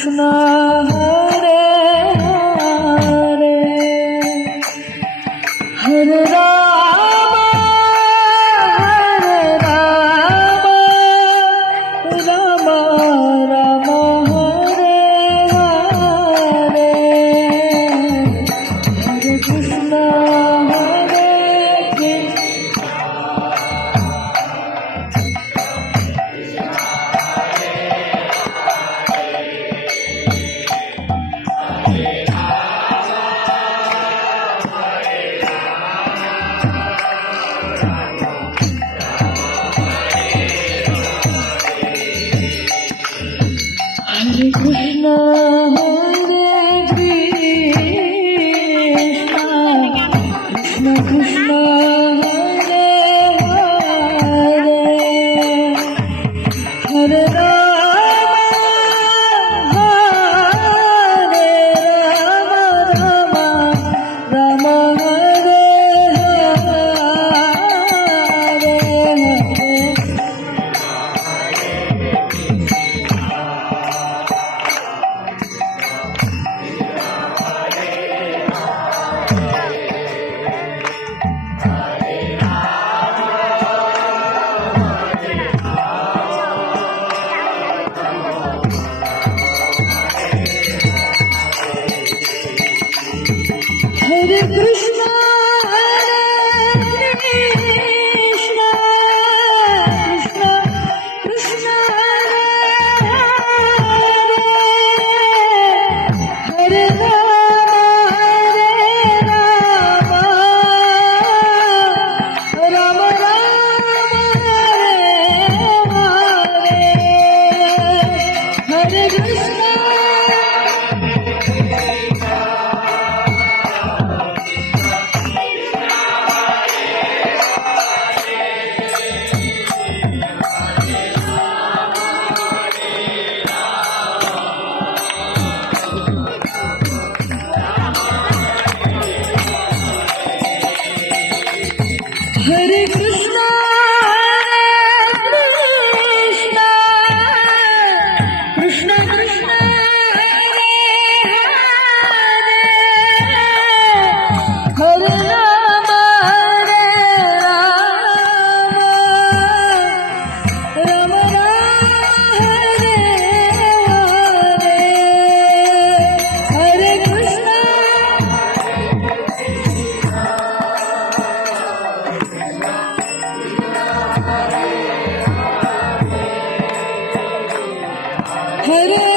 Krishna Hare Hare Hare Ram Ram Ram Hare Hare Hare Krishna Hare Hare Krishna, Hare Krishna, Krishna Krishna, Hare Hare, Hare Rama, Rama, Rama Hare Hare. Hare Krishna, Hare Krishna, Krishna Krishna, Hare Hare, Hare Rama, Hare Rama, Rama Rama, Hare Krishna. Hare Krishna, Hare Krishna, Krishna Krishna, Hare Hare, Hare Rama, Rama Rama, Hare Hare, Hare Krishna. Hare